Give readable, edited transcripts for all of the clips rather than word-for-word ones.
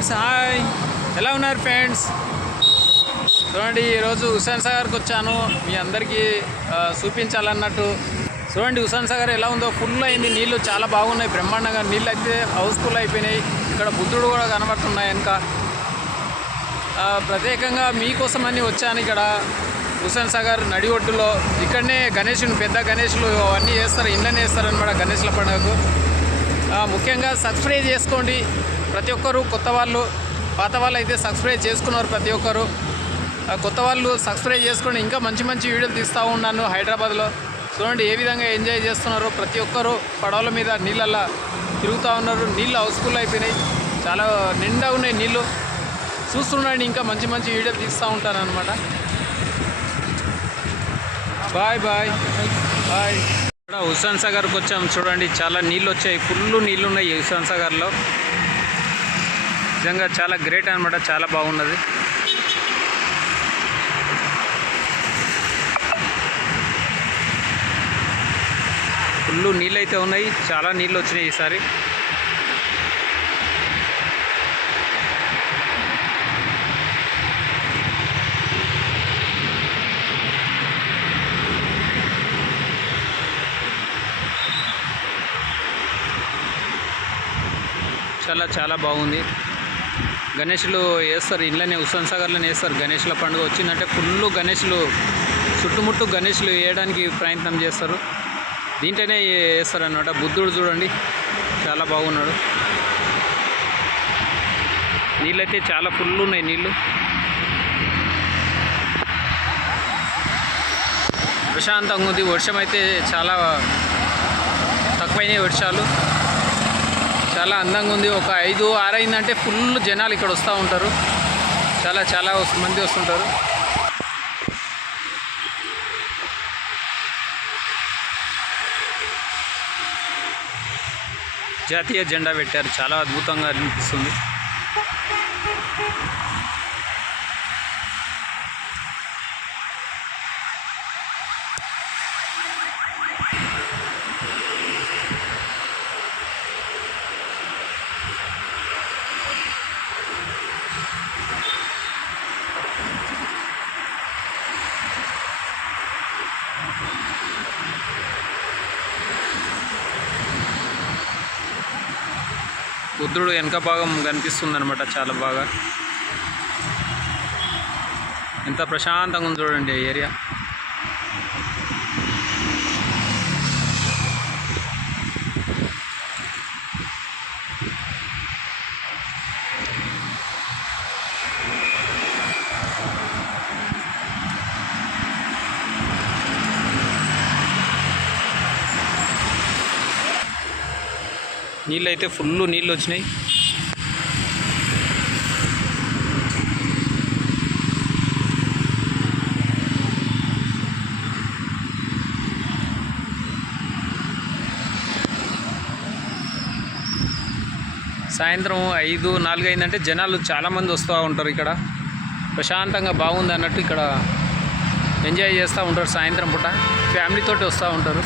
Friends hi, ఎలా ఉన్నారు friends? చూడండి, ఈరోజు హుస్సేన్ సాగర్కి వచ్చాను. మీ అందరికీ చూపించాలన్నట్టు. చూడండి హుస్సేన్ సాగర్ ఎలా ఉందో. ఫుల్ అయింది, నీళ్ళు చాలా బాగున్నాయి, బ్రహ్మాండంగా నీళ్ళు అయితే హౌస్ఫుల్ అయిపోయినాయి. ఇక్కడ బుద్ధుడు కూడా కనబడుతున్నాయి వెనక. ప్రత్యేకంగా మీకోసమని వచ్చాను. ఇక్కడ హుస్సేన్ సాగర్ నడి ఒడ్డులో ఇక్కడనే గణేషుని, పెద్ద గణేషులు అవన్నీ వేస్తారు, ఇండ్లనే వేస్తారనమాట గణేష్ల పండుగకు. ముఖ్యంగా సబ్స్క్రైబ్ చేసుకోండి ప్రతి ఒక్కరు. కొత్త వాళ్ళు, పాత వాళ్ళు అయితే సబ్స్క్రైబ్ చేసుకున్నారు ప్రతి ఒక్కరు. కొత్త వాళ్ళు సబ్స్క్రైబ్ చేసుకోండి. ఇంకా మంచి మంచి వీడియోలు తీస్తూ ఉన్నాను హైదరాబాద్లో. చూడండి ఏ విధంగా ఎంజాయ్ చేస్తున్నారు. ప్రతి ఒక్కరు పడవల మీద నీళ్ళల్లో తిరుగుతూ ఉన్నారు. నీళ్ళు హౌస్ఫుల్ అయిపోయినాయి, చాలా నిండా ఉన్నాయి నీళ్ళు. చూస్తుండండి, ఇంకా మంచి మంచి వీడియోలు తీస్తూ ఉంటాను అనమాట. Bye bye bye. ఇక్కడ హుస్సేన్ సాగర్కి వచ్చాము. చూడండి చాలా నీళ్ళు వచ్చాయి, ఫుల్ నీళ్ళు ఉన్నాయి హుస్సేన్ సాగర్లో. నిజంగా చాలా గ్రేట్ అనమాట, చాలా బాగున్నది. ఫుల్ నీళ్ళు అయితే ఉన్నాయి, చాలా నీళ్ళు వచ్చినాయి ఈసారి. చాలా చాలా బాగుంది. గణేషులు వేస్తారు ఇంట్లోనే, హుస్సేన్ సాగర్లోనే వేస్తారు. గణేషుల పండుగ వచ్చిందంటే ఫుల్ గణేషులు, చుట్టుముట్టు గణేషులు వేయడానికి ప్రయత్నం చేస్తారు. దీంట్లోనే వేస్తారు అన్నమాట. బుద్ధుడు చూడండి చాలా బాగున్నాడు. నీళ్ళైతే చాలా ఫుల్ ఉన్నాయి నీళ్ళు. ప్రశాంతంగా ఉంది. వర్షం అయితే చాలా తక్కువైనాయి వర్షాలు. చాలా అందంగా ఉంది. ఒక 5-6 అయిందంటే ఫుల్ జనాలు ఇక్కడ వస్తూ ఉంటారు. చాలా చాలా మంది వస్తుంటారు. జాతీయ జెండా పెట్టారు, చాలా అద్భుతంగా అనిపిస్తుంది. బుద్ధుడు వెనక భాగం కనిపిస్తుంది అనమాట, చాలా బాగా. ఎంత ప్రశాంతంగా ఉంది చూడండి ఏరియా. నీళ్ళు అయితే ఫుల్ నీళ్ళు వచ్చినాయి. సాయంత్రం 5-4 అయిందంటే జనాలు చాలామంది వస్తూ ఉంటారు. ఇక్కడ ప్రశాంతంగా బాగుంది అన్నట్టు ఇక్కడ ఎంజాయ్ చేస్తూ ఉంటారు. సాయంత్రం పూట ఫ్యామిలీతోటి వస్తూ ఉంటారు.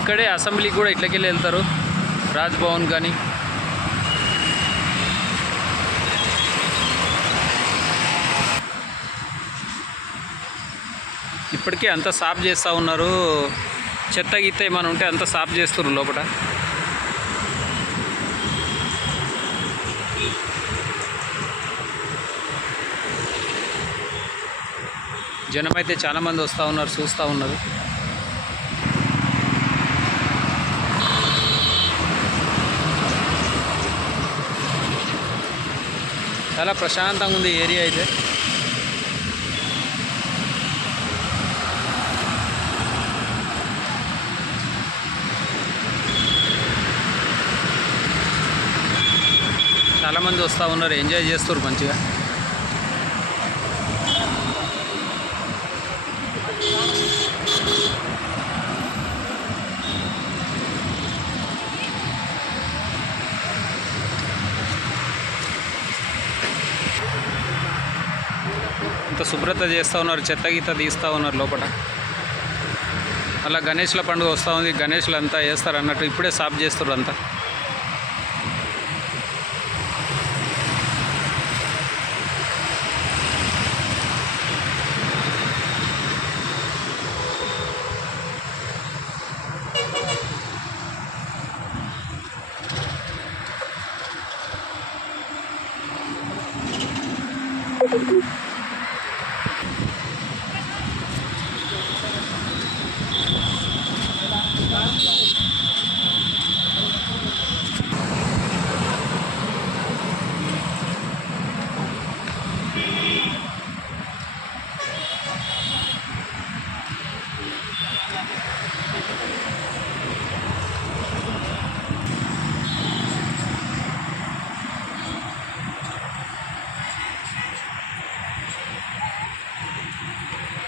ఇక్కడే అసెంబ్లీకి కూడా ఇట్లకెళ్ళి వెళ్తారు, రాజ్భవన్ కానీ. ఇప్పటికే అంతా సాఫ్ చేస్తూ ఉన్నారు. చెత్త గీత ఏమైనా ఉంటే అంతా సాఫ్ చేస్తారు లోపల. జనం అయితే చాలామంది వస్తూ ఉన్నారు, చూస్తూ ఉన్నారు. చాలా ప్రశాంతంగా ఉంది ఏరియా అయితే. చాలామంది వస్తూ ఉన్నారు, ఎంజాయ్ చేస్తారు మంచిగా. ఇంత శుభ్రత చేస్తూ ఉన్నారు, చెత్త గీత తీస్తూ ఉన్నారు లోపల. అలా గణేష్ల పండుగ వస్తూ ఉంది. గణేష్లు అంతా వేస్తారు అన్నట్టు ఇప్పుడే సాఫ్ చేస్తారు అంతా.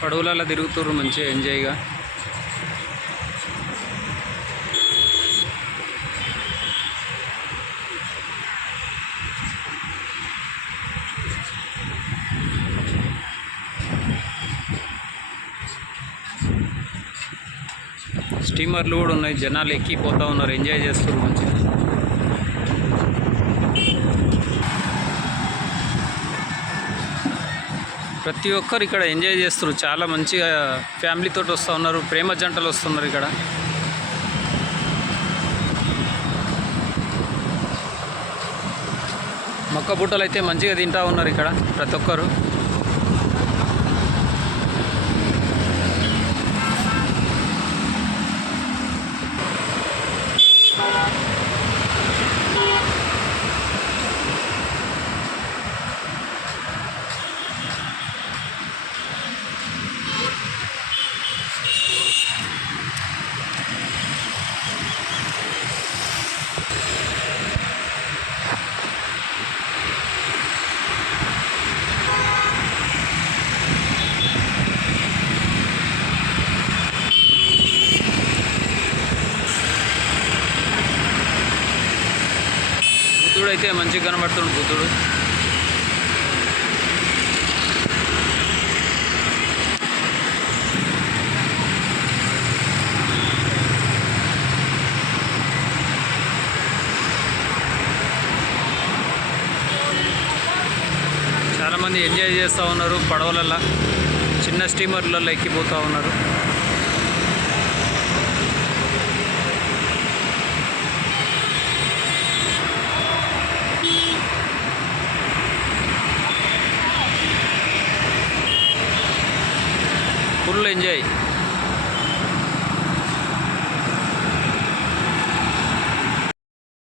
పడవలలో తిరుగుతుర్రు మంచిగా ఎంజాయ్గా. స్టీమర్లు కూడా ఉన్నాయి, జనాలు ఎక్కిపోతూ ఉన్నారు, ఎంజాయ్ చేస్తున్నారు మంచిగా. ప్రతి ఒక్కరు ఇక్కడ ఎంజాయ్ చేస్తారు, చాలా మంచిగా ఫ్యామిలీతో వస్తూ ఉన్నారు, ప్రేమ జంటలు వస్తున్నారు ఇక్కడ. మొక్క బుట్టలు అయితే మంచిగా తింటూ ఉన్నారు ఇక్కడ ప్రతి ఒక్కరు. బుద్ధుడు అయితే మంచిగా కనబడుతుంది. బుద్ధుడు చాలామంది ఎంజాయ్ చేస్తూ ఉన్నారు, పడవలల్లో చిన్న స్టీమర్లలో ఎక్కిపోతూ ఉన్నారు. Full enjoy.